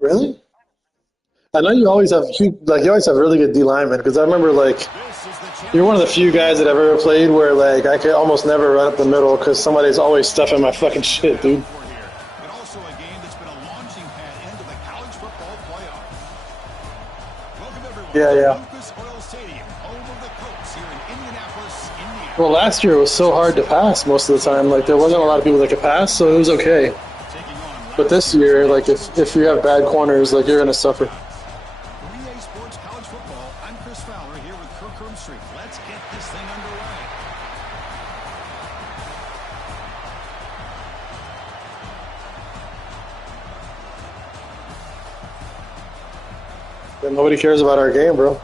Really? I know you always have you always have really good D linemen because I remember like This is the you're one of the few championship guys game. that I've ever played where like I could almost never run up the middle because somebody's always stuffing my fucking Game to shit, battle dude. for here. And also a game that's been a launching pad into the college football playoff. Welcome everyone Yeah, to yeah. Lucas Oil Stadium, home of the Colts here in Indianapolis, Indiana. Well, last year it was so hard to pass most of the time. Like there wasn't a lot of people that could pass, so it was okay. Taking on But last this year's year, like national if you have champion, bad the corners, like you're gonna Tennessee suffer. Titans. For EA Sports College Football, I'm Chris Fowler here with Kirk Herbstreit. Let's get this thing underway. And nobody cares about our game, bro.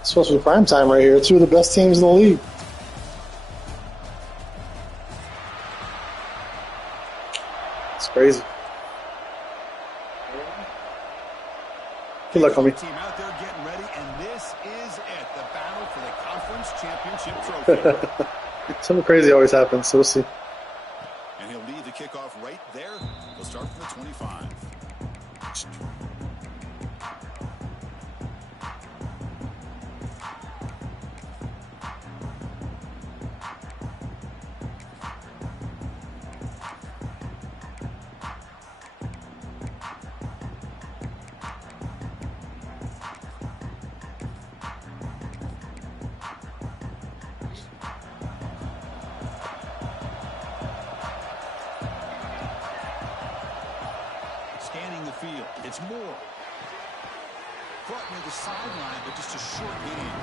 It's supposed to be prime time right here. Two of the best teams in the league. It's crazy. Good luck, homie. Team out there getting ready, and this is it, the battle for the conference championship trophy. Something crazy always happens, so we'll see. And he'll lead the kickoff right there. He'll start from the 25. Scanning the field. It's Moore. Caught near the sideline, but just a short gain.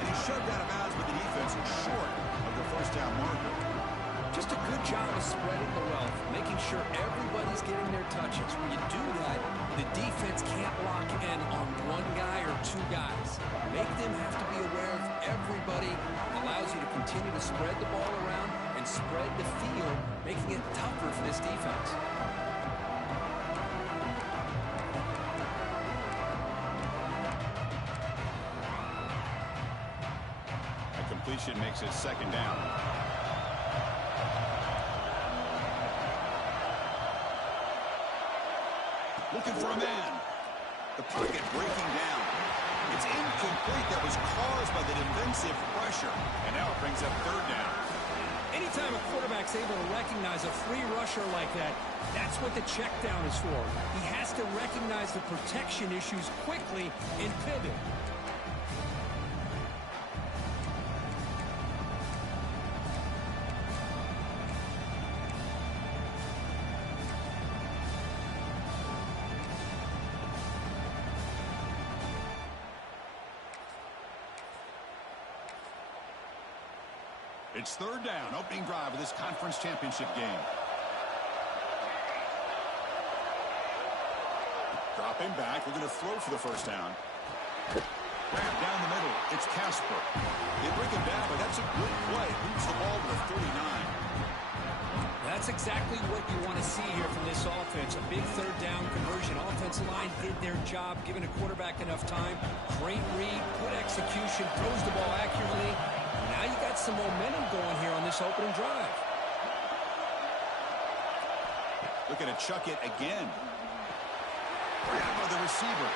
And he shoved out of bounds, but the defense was short of the first down marker. Just a good job of spreading the wealth, making sure everybody's getting their touches. When you do that, the defense can't lock in on one guy or two guys. Make them have to be aware of everybody. Allows you to continue to spread the ball around and spread the field, making it tougher for this defense. A completion makes it second down. Looking for a man. The pocket breaking down. It's incomplete. That was caused by the defensive pressure. And now it brings up third down. Anytime a quarterback's able to recognize a free rusher like that, that's what the check down is for. He has to recognize the protection issues quickly and pivot. It's third down, opening drive of this conference championship game. Dropping back, we're going to throw for the first down. Grab down the middle, it's Casper. They bring him down, but that's a good play. Moves the ball to the 39. That's exactly what you want to see here from this offense. A big third down conversion. Offensive line did their job, giving a quarterback enough time. Great read, good execution, throws the ball accurately. Now you got some momentum going here on this opening drive. Looking to chuck it again. Grab by the receiver.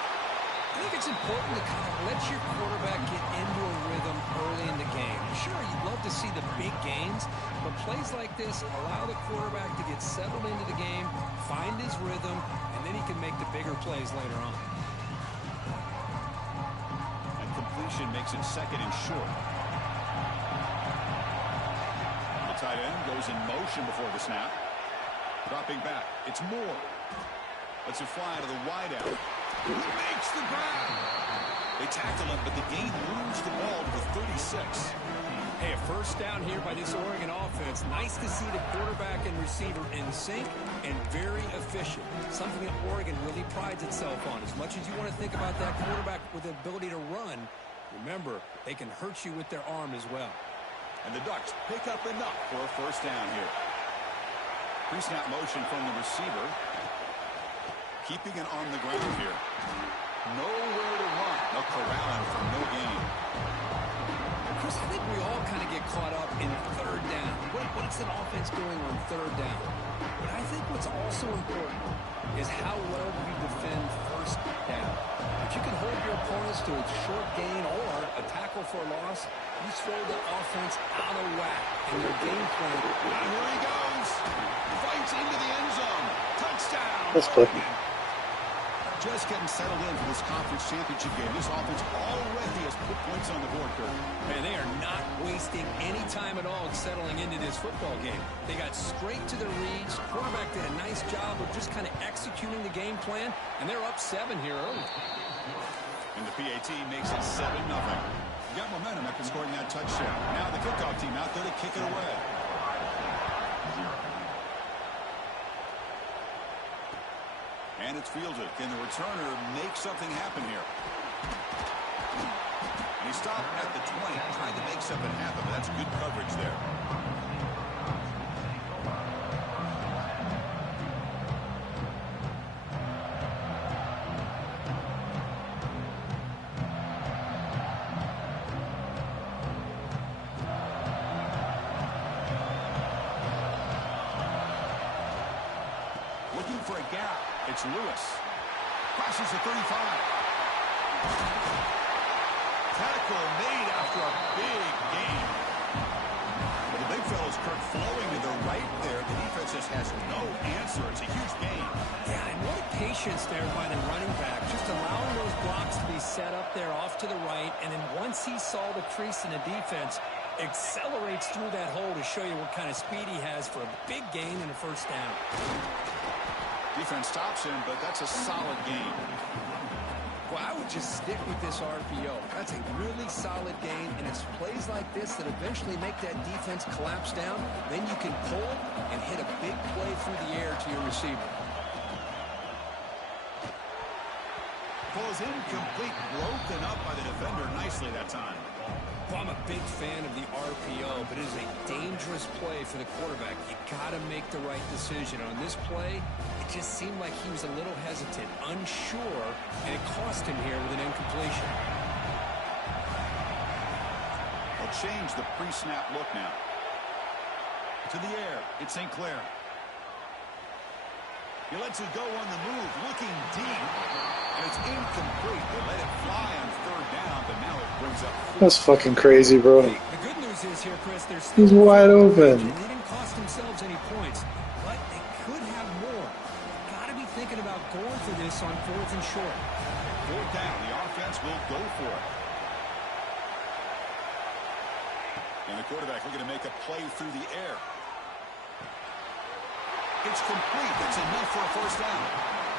I think it's important to kind of let your quarterback get into a rhythm early in the game. Sure, you'd love to see the big gains, but plays like this allow the quarterback to get settled into the game, find his rhythm, and then he can make the bigger plays later on. And completion makes it second and short. The tight end goes in motion before the snap. Dropping back, it's Moore. Lets it fly to the wideout. He makes the grab. They tackle him, but the gain moves the ball to the 36. Hey, a first down here by this Oregon offense. Nice to see the quarterback and receiver in sync and very efficient. Something that Oregon really prides itself on. As much as you want to think about that quarterback with the ability to run, remember, they can hurt you with their arm as well. And the Ducks pick up enough for a first down here. Pre-snap motion from the receiver. Keeping it on the ground here. Nowhere to run. No corralling for no gain. Chris, I think we all kind of get caught up in third down. What's an offense doing on third down? But I think what's also important is how well you defend first down. If you can hold your opponents to a short gain or a tackle for a loss, you throw the offense out of whack in their game plan. And here he goes. Fights into the end zone. Touchdown. That's quick. Just getting settled in for this conference championship game. This offense already has put points on the board, Kurt. Man, they are not wasting any time at all settling into this football game. They got straight to their reads. Quarterback did a nice job of just kind of executing the game plan, and they're up 7 here early. And the PAT makes it 7-0. Got momentum after scoring that touchdown. Now the kickoff team out there to kick it away. And it's fielded. Can the returner make something happen here? And he stopped at the 20, trying to make something happen, but that's good coverage there. Looking for a gap. It's Lewis. Crosses the 35. Tackle made after a big gain. Well, the big fellow's Kirk flowing to the right there. The defense just has no answer. It's a huge gain. Yeah, and what a patience there by the running back. Just allowing those blocks to be set up there off to the right. And then once he saw the crease in the defense, accelerates through that hole to show you what kind of speed he has for a big gain and a first down. Defense stops him, but that's a solid gain. Well, I would just stick with this RPO. That's a really solid gain, and it's plays like this that eventually make that defense collapse down. Then you can pull it and hit a big play through the air to your receiver. Ball is incomplete, broken up by the defender nicely that time. Well, I'm a big fan of the RPO, but it is a dangerous play for the quarterback. You got to make the right decision. On this play, it just seemed like he was a little hesitant, unsure, and it cost him here with an incompletion. They'll change the pre-snap look now. To the air, it's St. Clair. He lets it go on the move, looking deep. And it's incomplete. They let it fly on 3rd down, but now it brings up 4th. That's fucking crazy, bro. The good news is here, Chris, they're still He's wide open. They didn't cost themselves any points, but they could have more. Got to be thinking about going for this on 4th and short. 4th down, the offense will go for it. And the quarterback looking to make a play through the air. It's complete. That's enough for a first down.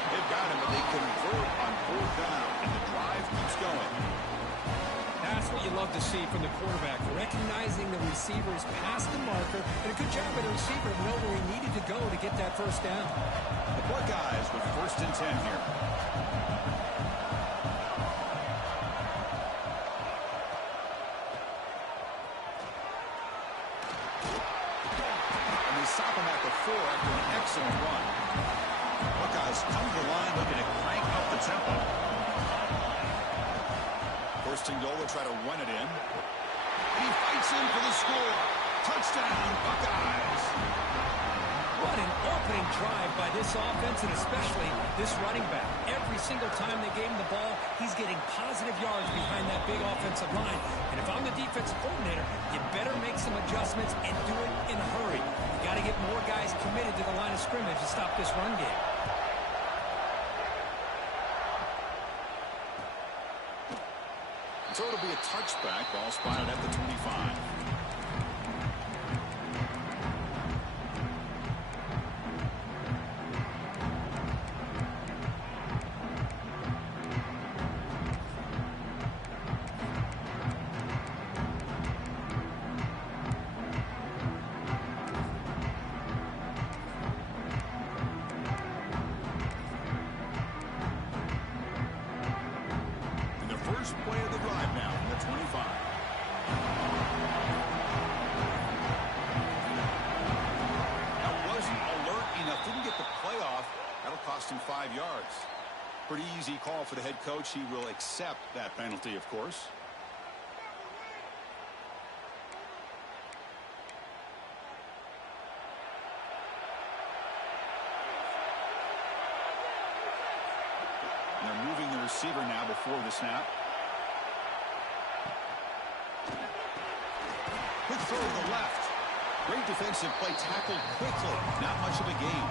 They've got him, but they convert on 4th down, and the drive keeps going. That's what you love to see from the quarterback, recognizing the receivers past the marker, and a good job by the receiver to know where he needed to go to get that first down. The Buckeyes with 1st and 10 here. And they stop him at the 4 after an excellent run. Buckeyes come to the line looking to crank up the tempo. 1st and goal, they'll try to run it in. He fights in for the score. Touchdown, Buckeyes. What an opening drive by this offense, and especially this running back. Every single time they gave him the ball, he's getting positive yards behind that big offensive line. And if I'm the defensive coordinator, you better make some adjustments and do it in a hurry. You got to get more guys committed to the line of scrimmage to stop this run game. So it'll be a touchback. Ball spotted at the 25. First play of the drive now from the 25. That wasn't alert enough. Didn't get the play off. That'll cost him 5 yards. Pretty easy call for the head coach. He will accept that penalty, of course. receiver now before the snap. Quick throw to the left. Great defensive play, tackled quickly. Not much of a gain.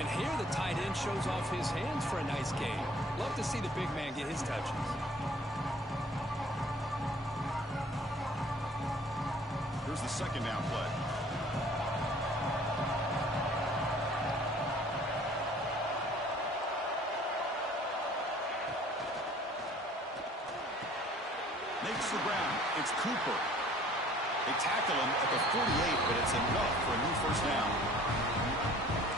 And here the tight end shows off his hands for a nice gain. Love to see the big man get his touches. Here's the second down play. Makes the ground. It's Cooper. They tackle him at the 48, but it's enough for a new first down.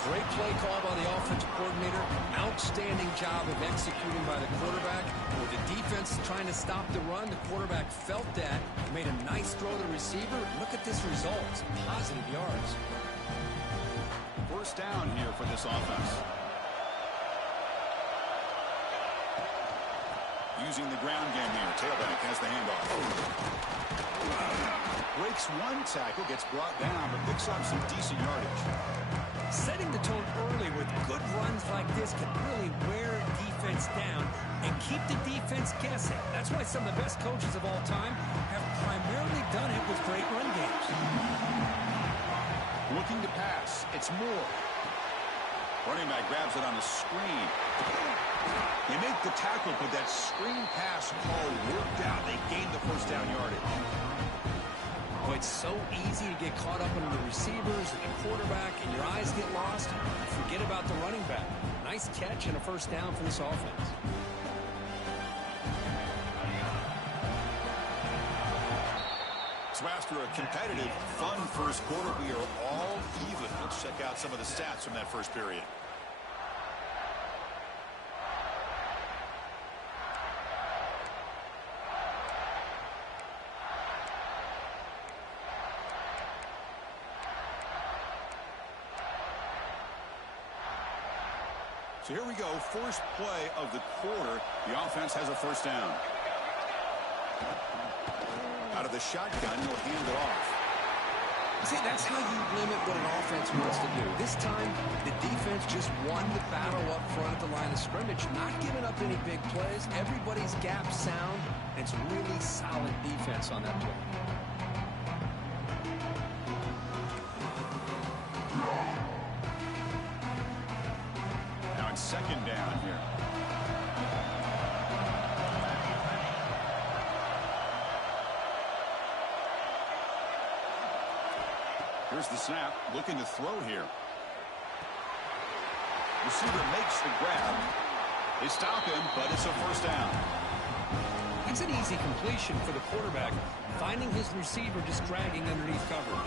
Great play call by the offensive coordinator. Outstanding job of executing by the quarterback. With the defense trying to stop the run, the quarterback felt that. Made a nice throw to the receiver. Look at this result. Some positive yards. First down here for this offense. Using the ground game here. Tailback has the handoff. Breaks one tackle, gets brought down, but picks up some decent yardage. Setting the tone early with good runs like this can really wear defense down and keep the defense guessing. That's why some of the best coaches of all time have primarily done it with great run games. Looking to pass. It's Moore. Running back grabs it on the screen. They make the tackle, but that screen pass call worked out. They gained the first down yardage. Boy, it's so easy to get caught up in the receivers and the quarterback, and your eyes get lost. Forget about the running back. Nice catch and a first down for this offense. So after a competitive, fun first quarter, we are all even. Let's check out some of the stats from that first period. So here we go, first play of the quarter. The offense has a first down. Out of the shotgun, he'll hand it off. See, that's how you limit what an offense wants to do. This time, the defense just won the battle up front at the line of scrimmage, not giving up any big plays. Everybody's gap sound, and it's really solid defense on that play. Second down here. Here's the snap, looking to throw here. Receiver makes the grab. They stop him, but it's a first down. That's an easy completion for the quarterback, finding his receiver just dragging underneath cover.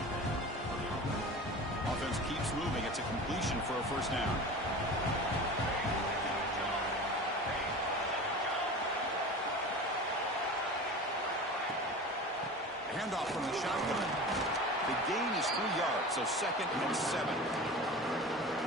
Offense keeps moving. It's a completion for a first down. Handoff from the shotgun. The gain is 3 yards, so second and 7.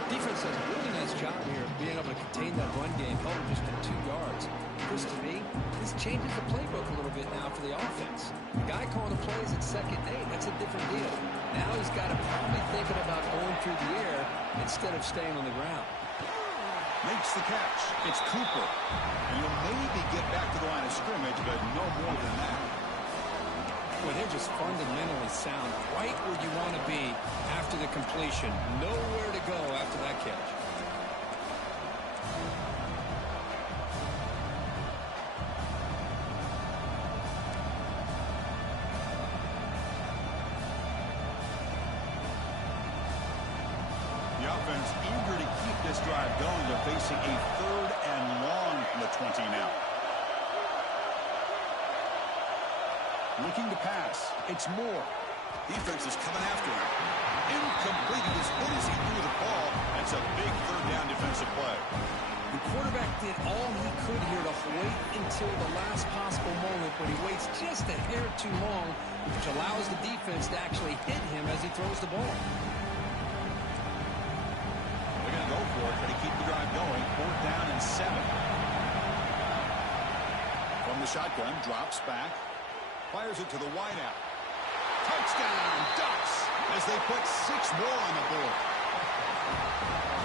Defense does a really nice job here of being able to contain that run game, held it just at 2 yards. Chris, to me, this changes the playbook a little bit now for the offense. The guy calling the plays at 2nd and 8, that's a different deal. Now he's got to probably thinking about going through the air instead of staying on the ground. Makes the catch. It's Cooper. And you'll maybe get back to the line of scrimmage, but no more than that. Well, they're just fundamentally sound, right where you want to be after the completion. Nowhere to go after that catch. The offense eager to keep this drive going. They're facing a 3rd and long from the 20 now. Looking to pass. It's Moore. Defense is coming after him. Incomplete. As good as he threw the ball, that's a big 3rd down defensive play. The quarterback did all he could here to wait until the last possible moment, but he waits just a hair too long, which allows the defense to actually hit him as he throws the ball. They're going to go for it, but to keep the drive going. 4th down and 7. From the shotgun, drops back. Fires it to the wideout. Touchdown, Ducks, as they put 6 more on the board.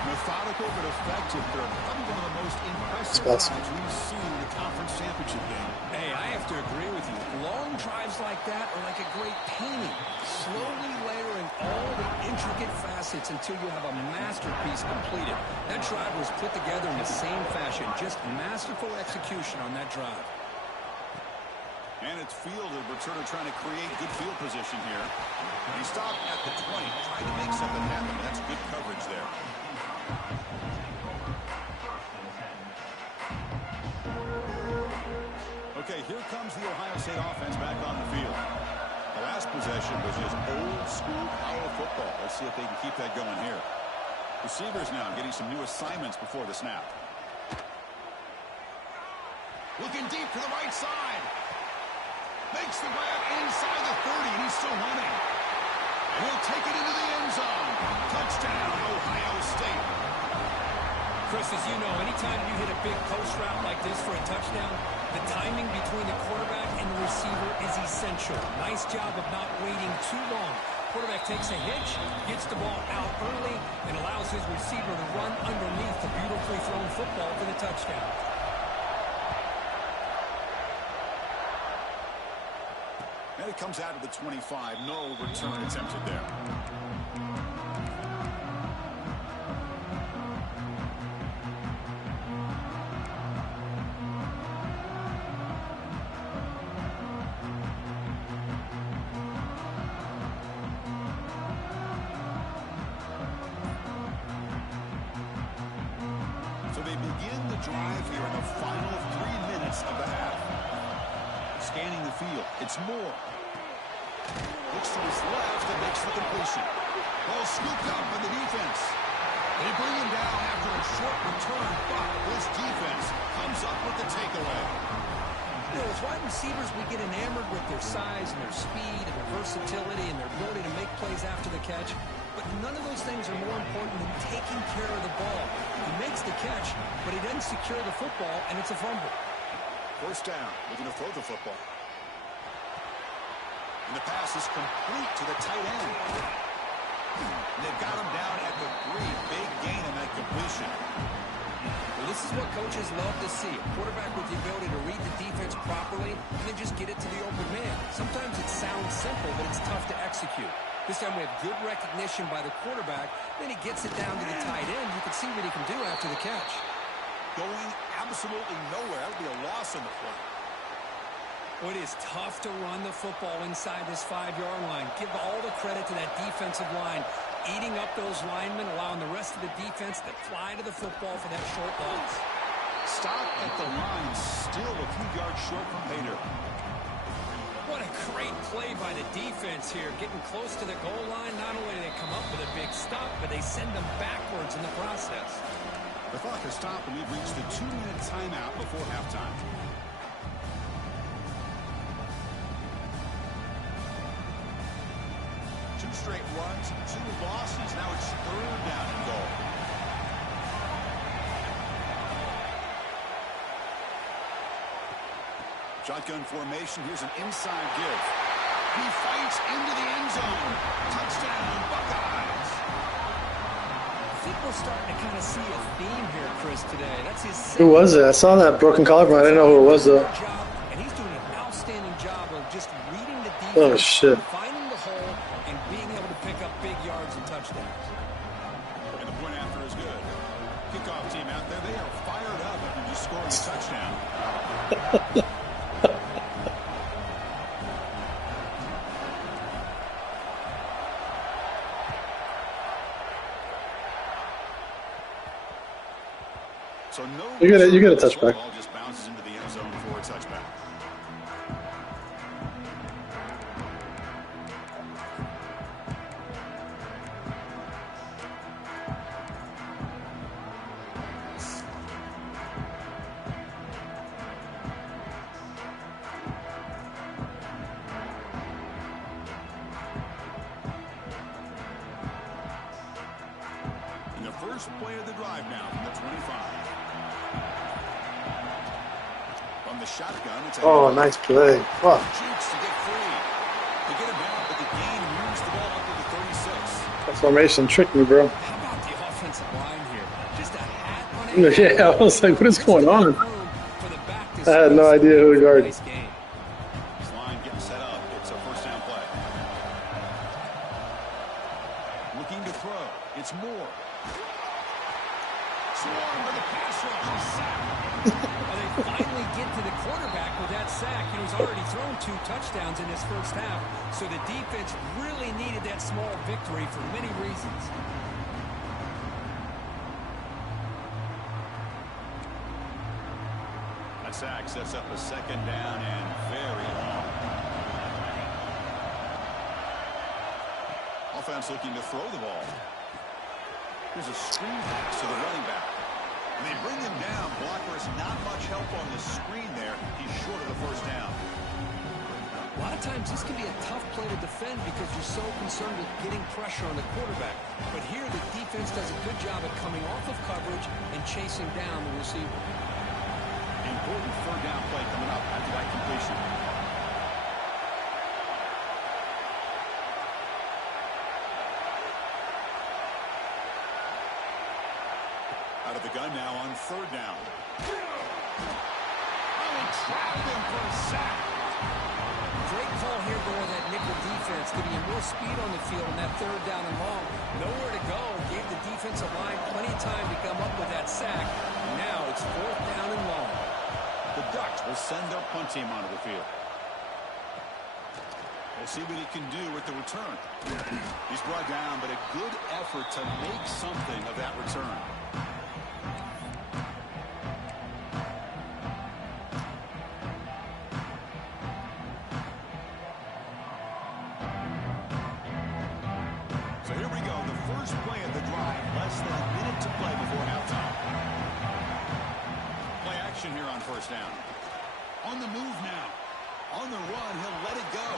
Methodical but effective throw. Probably one of the most impressive Awesome. drives we've seen in the conference championship game. Hey, I have to agree with you. Long drives like that are like a great painting. Slowly layering all the intricate facets until you have a masterpiece completed. That drive was put together in the same fashion. Just masterful execution on that drive. And it's fielder returner trying to create good field position here. And he stopped at the 20, trying to make something happen. That's good coverage there. Okay, here comes the Ohio State offense back on the field. The last possession was just old school power football. Let's see if they can keep that going here. Receivers now getting some new assignments before the snap. Looking deep to the right side. Makes the grab inside the 30, and he's still running. And he'll take it into the end zone. Touchdown, Ohio State. Chris, as you know, anytime you hit a big post route like this for a touchdown, the timing between the quarterback and the receiver is essential. Nice job of not waiting too long. Quarterback takes a hitch, gets the ball out early, and allows his receiver to run underneath the beautifully thrown football for the touchdown. And it comes out of the 25. No return attempted there. So they begin the drive here in the final 3 minutes of the half. Scanning the field. It's Moore. Looks to his left and makes the completion. Ball scooped up by the defense. They bring him down after a short return, but this defense comes up with the takeaway. You know, as wide receivers, we get enamored with their size and their speed and their versatility and their ability to make plays after the catch. But none of those things are more important than taking care of the ball. He makes the catch, but he doesn't secure the football, and it's a fumble. First down, looking to throw the football. And the pass is complete to the tight end. And they've got him down at the 3. Big gain in that completion. Well, this is what coaches love to see. A quarterback with the ability to read the defense properly and then just get it to the open man. Sometimes it sounds simple, but it's tough to execute. This time we have good recognition by the quarterback. Then he gets it down to the tight end. You can see what he can do after the catch. Going absolutely nowhere. That would be a loss on the play. Well, it is tough to run the football inside this 5-yard line. Give all the credit to that defensive line, eating up those linemen, allowing the rest of the defense to fly to the football for that short loss. Stop at the line, still a few yards short from Bader. What a great play by the defense here. Getting close to the goal line, not only do they come up with a big stop, but they send them backwards in the process. The clock has stopped, and we've reached the 2-minute timeout before halftime. Two straight runs, 2 losses. Now it's 3rd down and goal. Shotgun formation. Here's an inside give. He fights into the end zone. Touchdown, Buckeyes. I think we're starting to kind of see a theme here, Chris, today. That's his Who was it? I saw that broken collarbone. I didn't know who it was, though. And he's doing an outstanding job of just reading the defense, Oh, shit. finding the hole, and being able to pick up big yards and touchdowns. And the point after is good. Kickoff team out there, they are fired up after just scoring a touchdown. So no, You get a touchback. Ball just bounces into the end zone for a touchback. And the first play of the drive now from the 25. From the shotgun, it's a Oh, nice play. Fuck. Jukes to get free. They get him down, but the gain moves the ball up to the 36. That formation tricked me, bro. How about the offensive line here? Yeah, I was like, what is going on? For the back to I had no squeeze idea who to guard. nice game. This line getting set up. It's a first down play. Looking to throw. It's Moore. Swarm with a pass rush. He's sacked. And they finally get to the quarterback with that sack. He's already thrown 2 touchdowns in this first half, so the defense really needed that small victory for many reasons. That sack sets up a second down and very long. Offense looking to throw the ball. Here's a screen pass to the running back. And they bring him down. Blockers not much help on the screen there. He's short of the first down. A lot of times this can be a tough play to defend because you're so concerned with getting pressure on the quarterback. But here the defense does a good job of coming off of coverage and chasing down the receiver. Important third down play coming up after that completion. Out of the gun now on third down. Oh, he trapped him for a sack. Great call here going that nickel defense, giving you more speed on the field on that third down and long. Nowhere to go. Gave the defensive line plenty of time to come up with that sack. Now it's fourth down and long. The Ducks will send their punt team onto the field. We'll see what he can do with the return. He's brought down, but a good effort to make something of that return. So here we go. The first play of the drive. Less than a minute to play before halftime. Play action here on first down. On the move now. On the run, he'll let it go.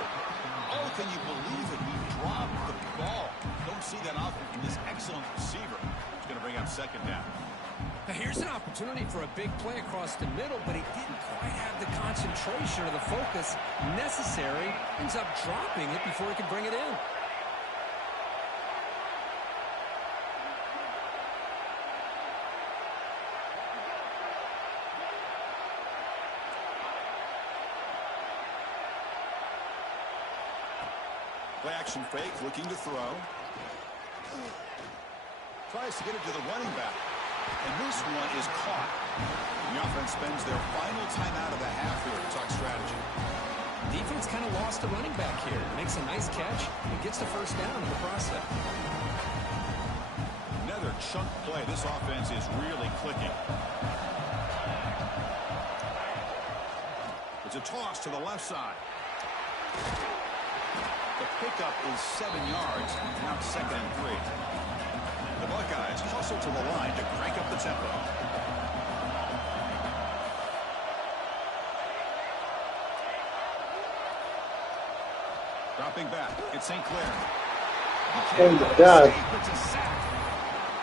Oh, can you believe it? He dropped the ball. Don't see that often from this excellent receiver. He's going to bring up second down. Now here's an opportunity for a big play across the middle, but he didn't quite have the concentration or the focus necessary. Ends up dropping it before he could bring it in. Play action fake, looking to throw. Tries to get it to the running back. And this one is caught. The offense spends their final time out of the half here to talk strategy. Defense kind of lost the running back here. Makes a nice catch and gets the first down in the process. Another chunk play. This offense is really clicking. It's a toss to the left side. The pickup is 7 yards. Now it's 2nd and 3. The Buckeyes hustle to the line to crank up the tempo. Dropping back. It's St. Clair. Oh my God. It's a sack.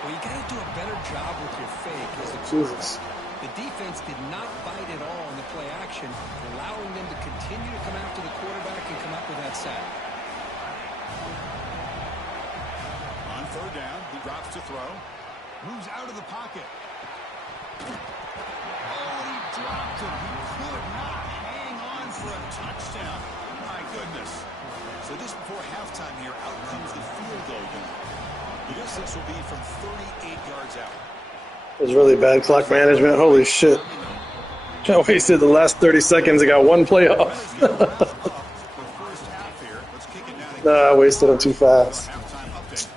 Well, you got to do a better job with your fake. Jesus. The defense did not bite at all in the play action, allowing them to continue to come after the quarterback and come up with that sack. On third down, he drops to throw. Moves out of the pocket. Oh, he dropped him. He could not hang on for a touchdown. My goodness. So just before halftime here, out comes the field goal unit. The distance will be from 38 yards out. It was really bad clock management. Holy shit. I wasted the last 30 seconds. I got one play off. The first half here. Let's kick it down again. Nah, I wasted them too fast. Halftime update.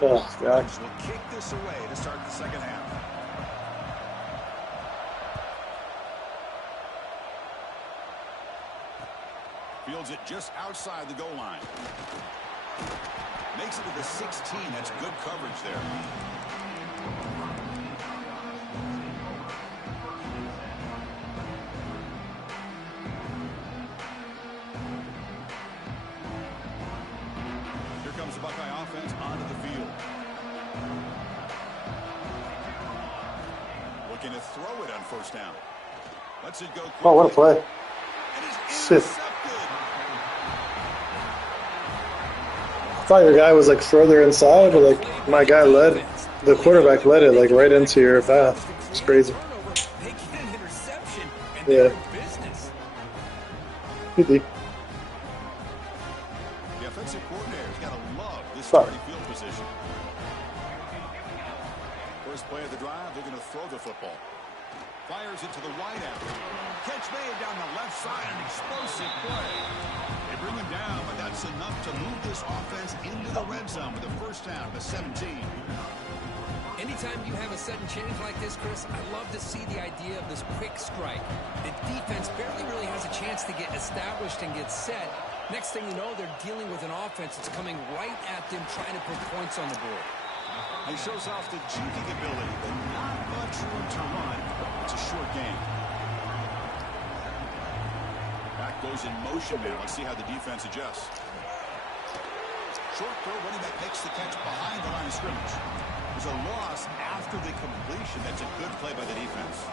Oh, God. We'll kick this away to start the second half. Fields it just outside the goal line. Makes it to the 16. That's good coverage there. Here comes the Buckeye offense onto the field. Looking to throw it on first down. Lets it go quickly. Oh, what a play. It is Shit. intercepted. I thought your guy was like further inside, but like my guy led. The quarterback led it like right into your path. It's crazy. They get an interception, and Yeah. they're in business. Easy. The offensive coordinator's got to love this Sorry. starting field position. First play of the drive, they're going to throw the football. Fires it to the wideout. Catch made down the left side, an explosive play. They bring him down, but that's enough to move this offense into the red zone with a first down to 17. Anytime you have a sudden change like this, Chris, I love to see the idea of this quick strike. The defense barely really has a chance to get established and get set. Next thing you know, they're dealing with an offense that's coming right at them, trying to put points on the board. He shows off the juking ability, but not much room to run. It's a short game. Back goes in motion now. Let's see how the defense adjusts. Short throw, running back makes the catch behind the line of scrimmage. There's a loss after the completion. That's a good play by the defense.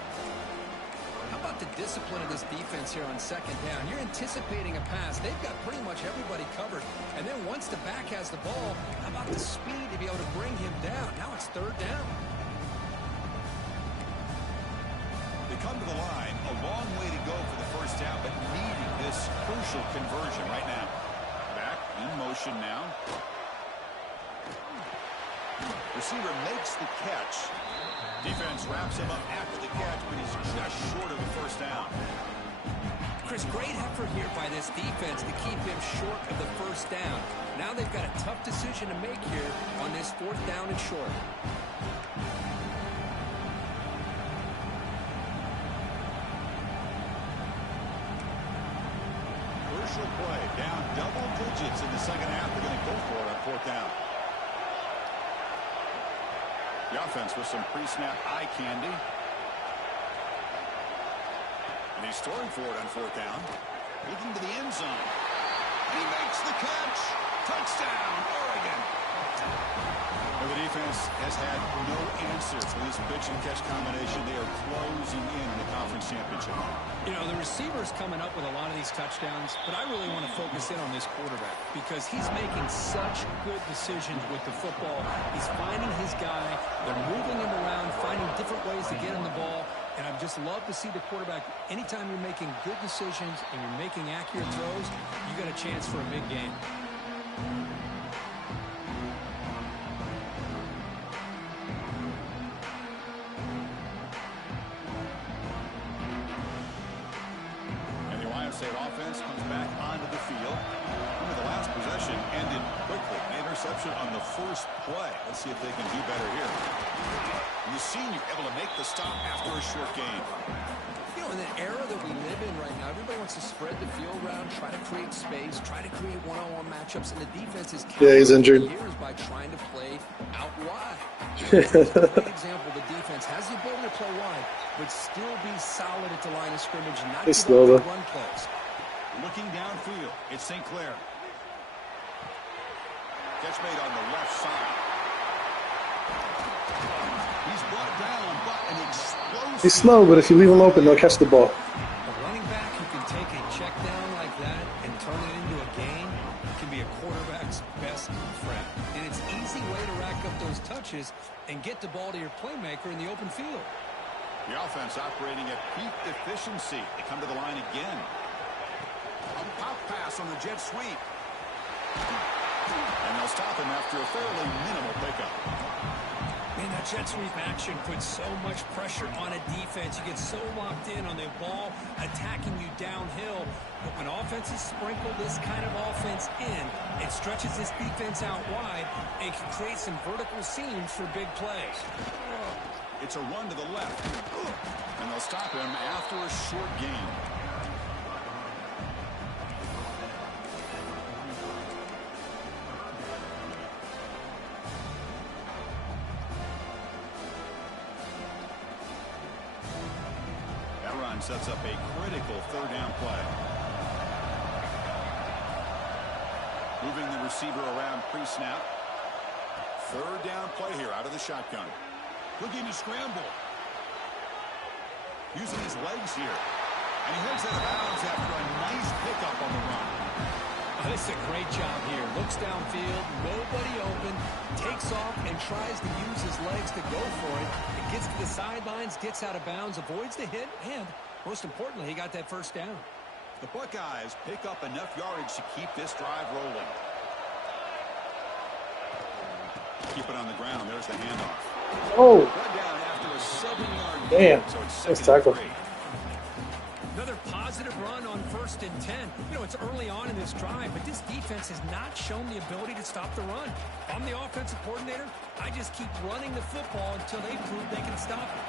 How about the discipline of this defense here on second down? You're anticipating a pass. They've got pretty much everybody covered. And then once the back has the ball, how about the speed to be able to bring him down? Now it's third down. They come to the line. A long way to go for the first down, but needing this crucial conversion right now. Back in motion now. Receiver makes the catch. Defense wraps him up after the catch, but he's just short of the first down. Chris, great effort here by this defense to keep him short of the first down. Now they've got a tough decision to make here on this fourth down and short. Crucial play. Down double digits in the second half. They're going to go for it on fourth down. The offense with some pre-snap eye candy. And he's throwing for it on fourth down. Looking to the end zone. And he makes the catch. Touchdown, Oregon. Well, the defense has had no answer for this pitch and catch combination. They are closing in the conference championship. You know, the receiver's coming up with a lot of these touchdowns, but I really want to focus in on this quarterback because he's making such good decisions with the football. He's finding his guy. They're moving him around, finding different ways to get him the ball. And I just love to see the quarterback. Anytime you're making good decisions and you're making accurate throws, you got a chance for a big game. State offense comes back onto the field. Remember, the last possession ended quickly. An interception on the first play. Let's see if they can do better here. And the senior able to make the stop after a short game. You know, in the era that we live in right now, everybody wants to spread the field around, try to create space, try to create one-on-one matchups, and the defense is he's injured. Years by trying to play out wide. Good example, the defense has the ability to play wide, but still be solid at the line of scrimmage and not give up run plays. Looking downfield, it's St. Clair. Catch made on the left side. He's brought down, but an explosive. He's slow, but if you leave him open, they'll catch the ball. A running back who can take a check down like that and turn it into a gain can be a quarterback's best friend. And it's an easy way to rack up those touches and get the ball to your playmaker in the open field. The offense operating at peak efficiency. They come to the line again. A pop pass on the jet sweep. And they'll stop him after a fairly minimal pickup. Man, that jet sweep action puts so much pressure on a defense. You get so locked in on the ball attacking you downhill. But when offenses sprinkle this kind of offense in, it stretches this defense out wide and can create some vertical seams for big plays. It's a run to the left. And they'll stop him after a short gain. That run sets up a critical third down play. Moving the receiver around pre-snap. Third down play here out of the shotgun. Looking to scramble. Using his legs here. And he heads out of bounds after a nice pickup on the run. Oh, this is a great job here. Looks downfield, nobody open, takes off and tries to use his legs to go for it. It gets to the sidelines, gets out of bounds, avoids the hit, and most importantly, he got that first down. The Buckeyes pick up enough yardage to keep this drive rolling. Keep it on the ground. There's the handoff. Oh, Run down after a 7-yard damn. So it's Nice 2nd and tackle. 3. Another positive run on 1st and 10. You know, it's early on in this drive, but this defense has not shown the ability to stop the run. If I'm the offensive coordinator, I just keep running the football until they prove they can stop it.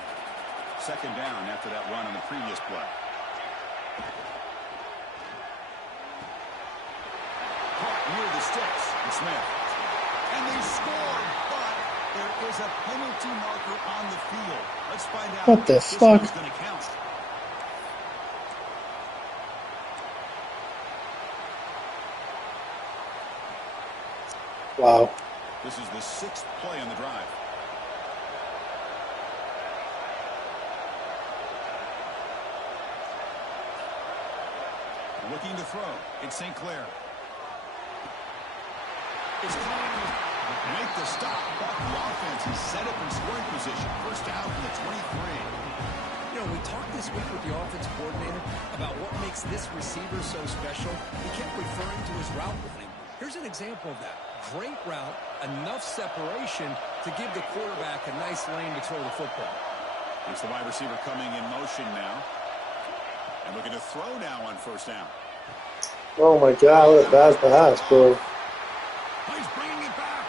2nd down after that run on the previous play. Caught near the sticks. And Smith. And they scored, but there is a penalty marker on the field. Let's find out What the if this fuck? one's going to count. Wow. This is the 6th play on the drive. Looking to throw. It's St. Clair. It's coming. Make the stop, but the offense is set up in scoring position. First down from the 23. You know, we talked this week with the offensive coordinator about what makes this receiver so special. He kept referring to his route running. Here's an example of that. Great route, enough separation to give the quarterback a nice lane to throw the football. It's the wide receiver coming in motion now. And looking to throw now on 1st down. Oh my God, what a bad pass, bro. He's bringing it back.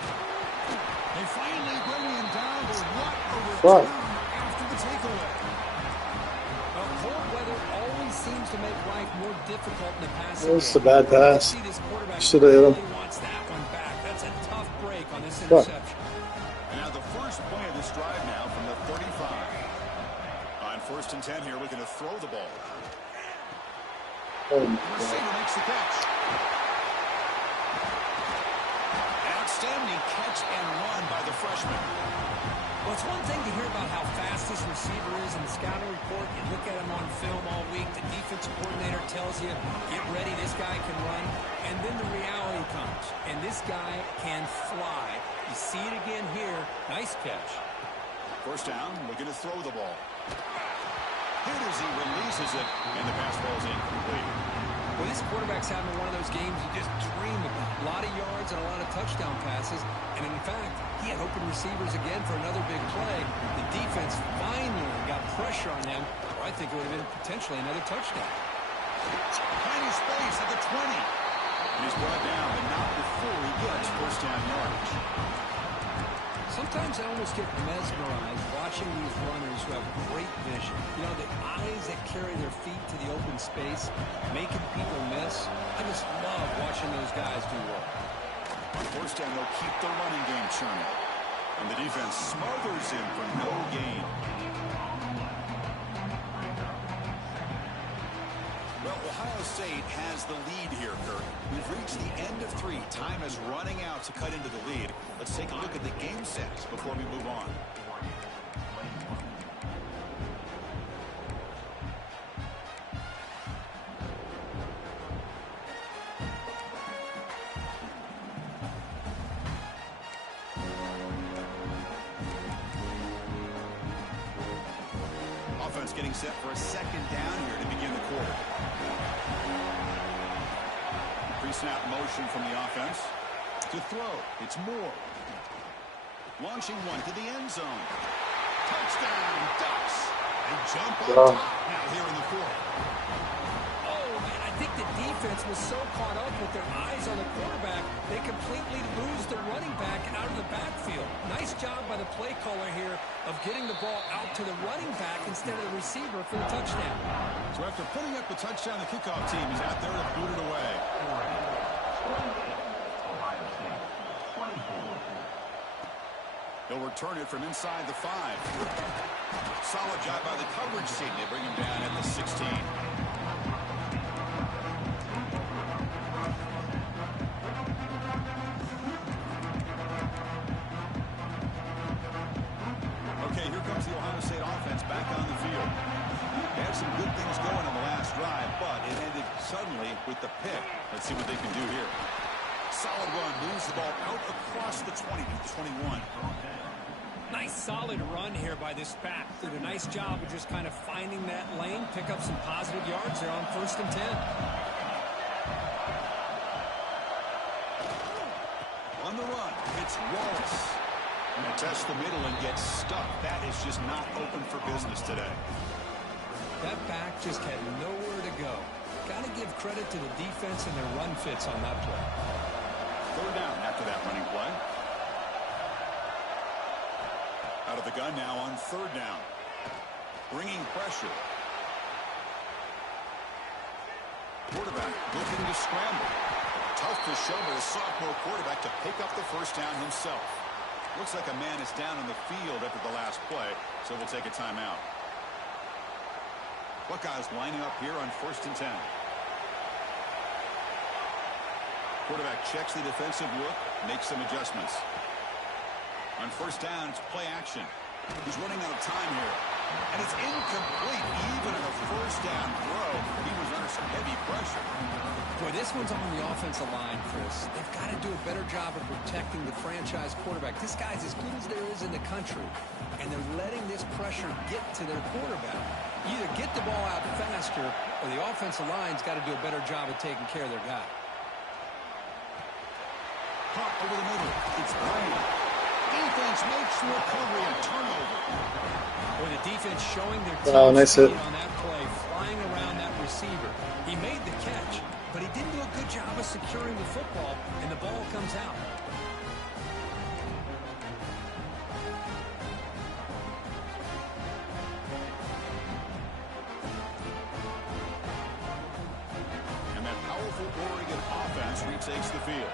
They finally bring him down, but what a Fuck. return after the takeaway. Well, cold weather always seems to make life more difficult in the passing This is a game. bad pass. See this quarterback Should've hit him. really wants that one back. That's a tough break on this Fuck. interception. And now the first play of this drive now from the 35. On 1st and 10 here, looking to throw the ball. Oh my The God. receiver makes the catch. Outstanding catch and run by the freshman. Well, it's one thing to hear about how fast this receiver is in the scouting report. You look at him on film all week. The defensive coordinator tells you, get ready, this guy can run. And then the reality comes. And this guy can fly. You see it again here. Nice catch. First down, looking to throw the ball. Hit as he releases it, and the pass ball's incomplete. Well, this quarterback's having one of those games you just dream about. A lot of yards and a lot of touchdown passes. And in fact, he had open receivers again for another big play. The defense finally got pressure on him, or I think it would have been potentially another touchdown. Tiny space at the 20. And he's brought down, but not before he gets first down yardage. Sometimes I almost get mesmerized watching these runners who have great vision. You know, the eyes that carry their feet to the open space, making people miss. I just love watching those guys do work. On first down, they'll keep the running game churning. And the defense smothers him for no gain. Well, Ohio State has the lead here, Kurt. We've reached the end of 3. Time is running out to cut into the lead. Let's take a look at the game sets before we move on. Offense getting set for a 2nd down here to begin the quarter. Pre-snap motion from the offense. To throw, it's Moore. Launching one to the end zone. Touchdown, Ducks. They jump on top now here in the 4th. Oh, man, I think the defense was so caught up with their eyes on the quarterback, they completely lose the running back out of the backfield. Nice job by the play caller here of getting the ball out to the running back instead of the receiver for the touchdown. So after putting up the touchdown, the kickoff team is out there to boot it away. They'll return it from inside the 5. Solid job by the coverage team. They bring him down at the 16. Okay, here comes the Ohio State offense back on the field. They had some good things going on the last drive, but it ended suddenly with the pick. Let's see what they can do here. Solid run, moves the ball out across the 20 to 21. Nice solid run here by this back. Did a nice job of just kind of finding that lane, pick up some positive yards there on 1st and 10. On the run, it's Wallace. And test the middle and get stuck. That is just not open for business today. That back just had nowhere to go. Got to give credit to the defense and their run fits on that play. 3rd down after that running play. Out of the gun now on 3rd down. Bringing pressure. Quarterback looking to scramble. Tough to show by the sophomore quarterback to pick up the 1st down himself. Looks like a man is down on the field after the last play, so we'll take a timeout. Buckeyes lining up here on 1st and 10. Quarterback checks the defensive look, makes some adjustments. On 1st down, it's play action. He's running out of time here. And it's incomplete. Even on a 1st down throw, he was under some heavy pressure. Boy, this one's on the offensive line, Chris. They've got to do a better job of protecting the franchise quarterback. This guy's as good as there is in the country. And they're letting this pressure get to their quarterback. Either get the ball out faster, or the offensive line's got to do a better job of taking care of their guy. Pop over the middle. It's Brown. Defense makes the recovery and turnover. Boy, the defense showing their Wow, nice hit on that play, flying around that receiver. He made the catch, but he didn't do a good job of securing the football, and the ball comes out. And that powerful Oregon offense retakes the field.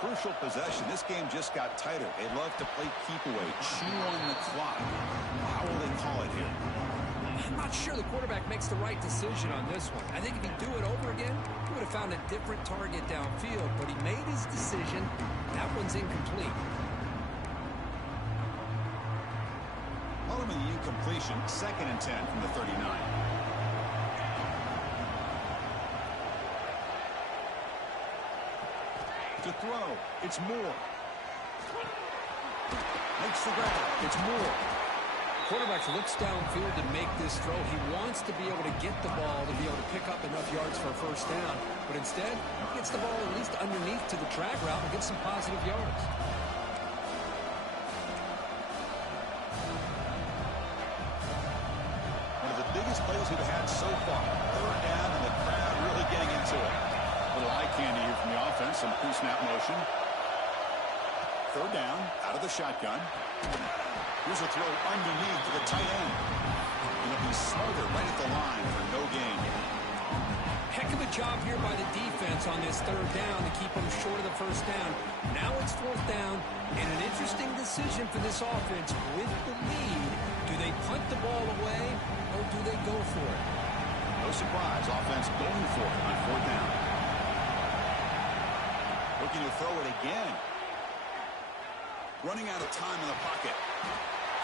Crucial possession. This game just got tighter. They love to play keep away, chew on the clock. How will they call it here? I'm not sure the quarterback makes the right decision on this one. I think if he'd do it over again, he would have found a different target downfield, but he made his decision. That one's incomplete. Following the incompletion, 2nd and 10 from the 39. To throw, it's Moore. Makes the grab, it's Moore. Quarterback looks downfield to make this throw. He wants to be able to get the ball to be able to pick up enough yards for a 1st down, but instead, he gets the ball at least underneath to the drag route and gets some positive yards. One of the biggest plays we've had so far. 3rd down and the crowd really getting into it. A little eye candy here from the offense, some pre-snap motion. 3rd down, out of the shotgun. Here's a throw underneath to the tight end. And it'll be smothered right at the line for no gain. Heck of a job here by the defense on this 3rd down to keep them short of the 1st down. Now it's 4th down, and an interesting decision for this offense with the lead. Do they punt the ball away, or do they go for it? No surprise, offense going for it on 4th down. Looking to throw it again. Running out of time in the pocket.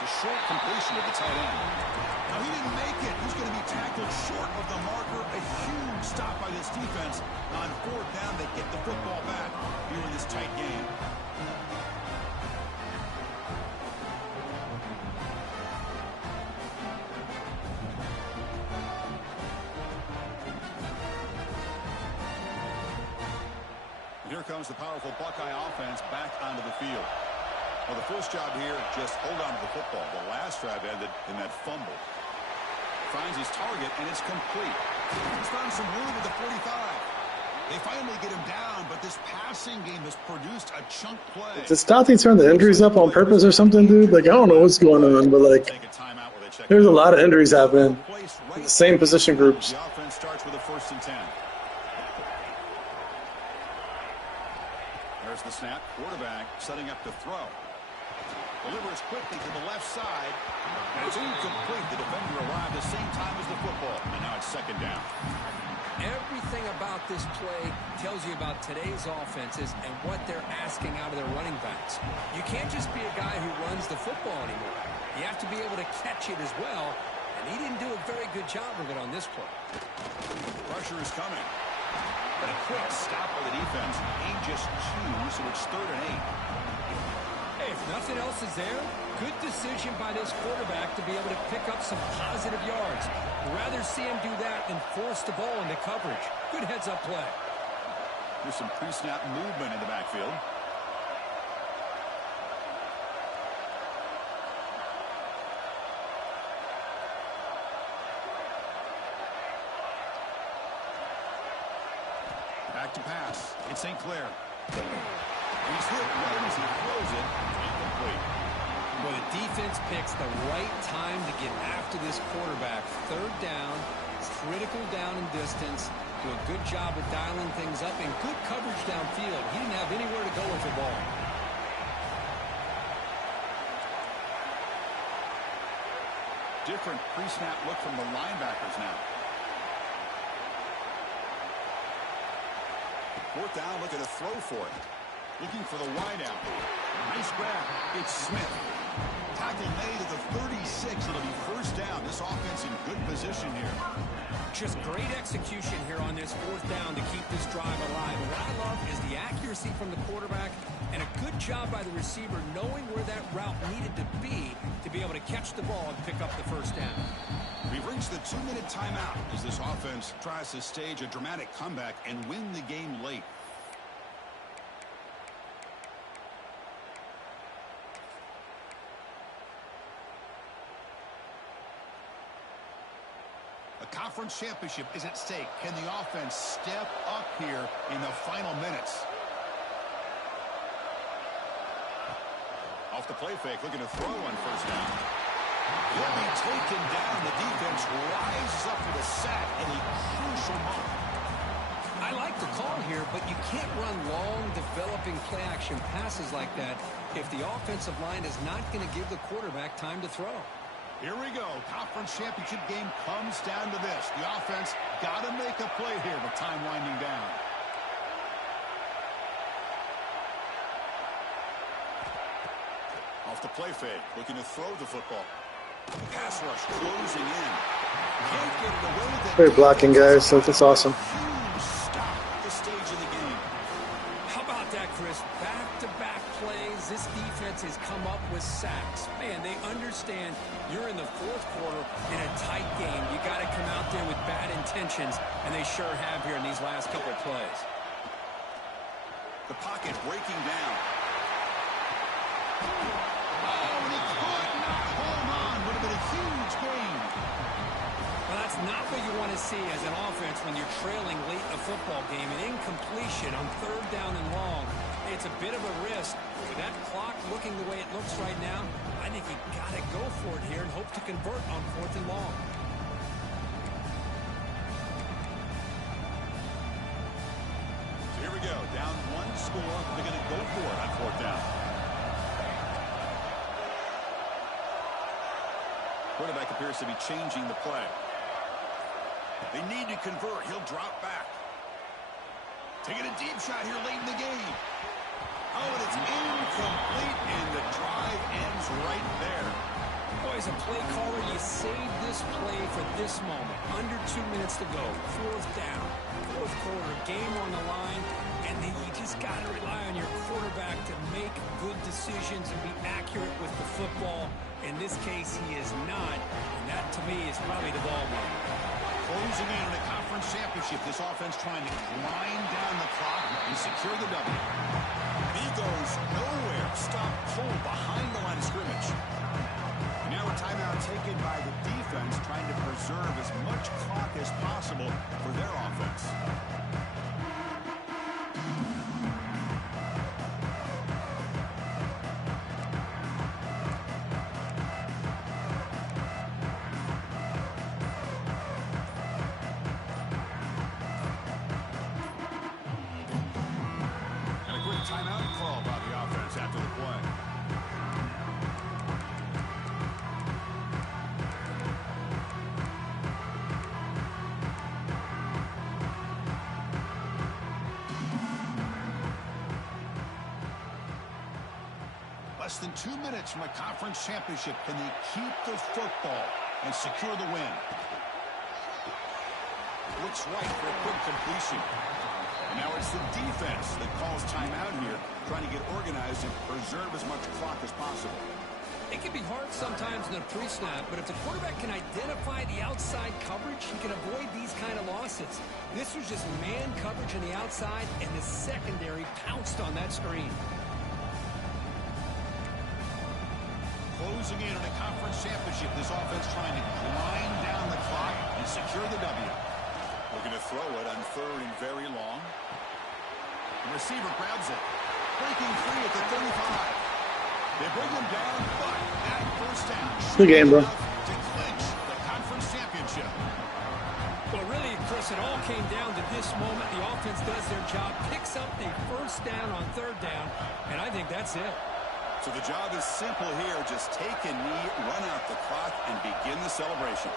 The short completion of the tight end. Now he didn't make it. He's going to be tackled short of the marker. A huge stop by this defense. On 4th down, they get the football back here in this tight game. Here comes the powerful Buckeye offense back onto the field. Well, the first job here, just hold on to the football. The last drive ended in that fumble. Finds his target, and it's complete. He's found some room at the 45. They finally get him down, but this passing game has produced a chunk play. Did Stothy turn the injuries up on purpose or something, dude? Like, I don't know what's going on, but, like, there's a lot of injuries happening in the same position groups. The offense starts with a 1st and 10. There's the snap. Quarterback setting up to throw. Delivers quickly to the left side. And it's incomplete. The defender arrived at the same time as the football. And now it's 2nd down. Everything about this play tells you about today's offenses and what they're asking out of their running backs. You can't just be a guy who runs the football anymore. You have to be able to catch it as well. And he didn't do a very good job of it on this play. Pressure is coming. But a quick stop by the defense. Gain just 2, so it's 3rd and 8. Hey, if nothing else is there, good decision by this quarterback to be able to pick up some positive yards. Rather see him do that than force the ball into coverage. Good heads-up play. There's some pre-snap movement in the backfield. Back to pass. It's St. Clair. He's hit right as he throws it. Incomplete. Well, the defense picks the right time to get after this quarterback. 3rd down, critical down and distance. Do a good job of dialing things up and good coverage downfield. He didn't have anywhere to go with the ball. Different pre-snap look from the linebackers now. 4th down, looking to throw for it. Looking for the wideout. Nice grab. It's Smith. Tackle made at the 36. It'll be 1st down. This offense in good position here. Just great execution here on this 4th down to keep this drive alive. And what I love is the accuracy from the quarterback and a good job by the receiver knowing where that route needed to be able to catch the ball and pick up the 1st down. We've reached the 2-minute timeout as this offense tries to stage a dramatic comeback and win the game late. A conference championship is at stake. Can the offense step up here in the final minutes? Off the play fake, looking to throw on 1st down. He'll be taken down. The defense rises up for the sack in a crucial moment. I like the call here, but you can't run long, developing play-action passes like that if the offensive line is not going to give the quarterback time to throw. Here we go. Conference championship game comes down to this. The offense got to make a play here with time winding down. Off the play fake, looking to throw the football. Pass rush closing in. Can't get it away with it. Great blocking, guys. So that's awesome. Huge stop at this stage of the game. How about that, Chris? Back-to-back plays. This defense has come up with sacks. Man, they understand you're in the 4th quarter in a tight game. You got to come out there with bad intentions, and they sure have here in these last couple of plays. The pocket breaking down. Oh, and he could not hold on. Would have been a huge gain. Well, that's not what you want to see as an offense when you're trailing late in a football game. An incompletion on 3rd down and long. It's a bit of a risk. With that clock looking the way it looks right now, I think you got to go for it here and hope to convert on 4th and long. So here we go. Down 1 score. They're going to go for it on 4th down. Quarterback appears to be changing the play. They need to convert. He'll drop back. Taking a deep shot here late in the game. Oh, and it's incomplete, and the drive ends right there. Boy, as a play caller, you save this play for this moment. Under 2 minutes to go. 4th down. 4th quarter. Game on the line. And then you just got to rely on your quarterback to make good decisions and be accurate with the football. In this case, he is not. And that, to me, is probably the ball one. Closing in on a conference championship. This offense trying to grind down the clock and secure the W. And he goes nowhere. Stop cold behind the line of scrimmage. And now a timeout taken by the defense, trying to preserve as much clock as possible for their offense. Timeout call by the offense after the play. Less than 2 minutes from a conference championship. Can they keep the football and secure the win? looks right for a quick completion. And now it's the defense that calls timeout here, trying to get organized and preserve as much clock as possible. It can be hard sometimes in a pre-snap, but if the quarterback can identify the outside coverage, he can avoid these kind of losses. This was just man coverage on the outside, and the secondary pounced on that screen. Closing in on a conference championship, this offense trying to grind down the clock and secure the W. Looking to throw it on 3rd and very long. The receiver grabs it. Breaking free at the 35. They bring them down, but that first down. Good game, bro. To clinch the conference championship. Well, really, Chris, it all came down to this moment. The offense does their job, picks up the first down on 3rd down, and I think that's it. So the job is simple here. Just take a knee, run out the clock, and begin the celebration.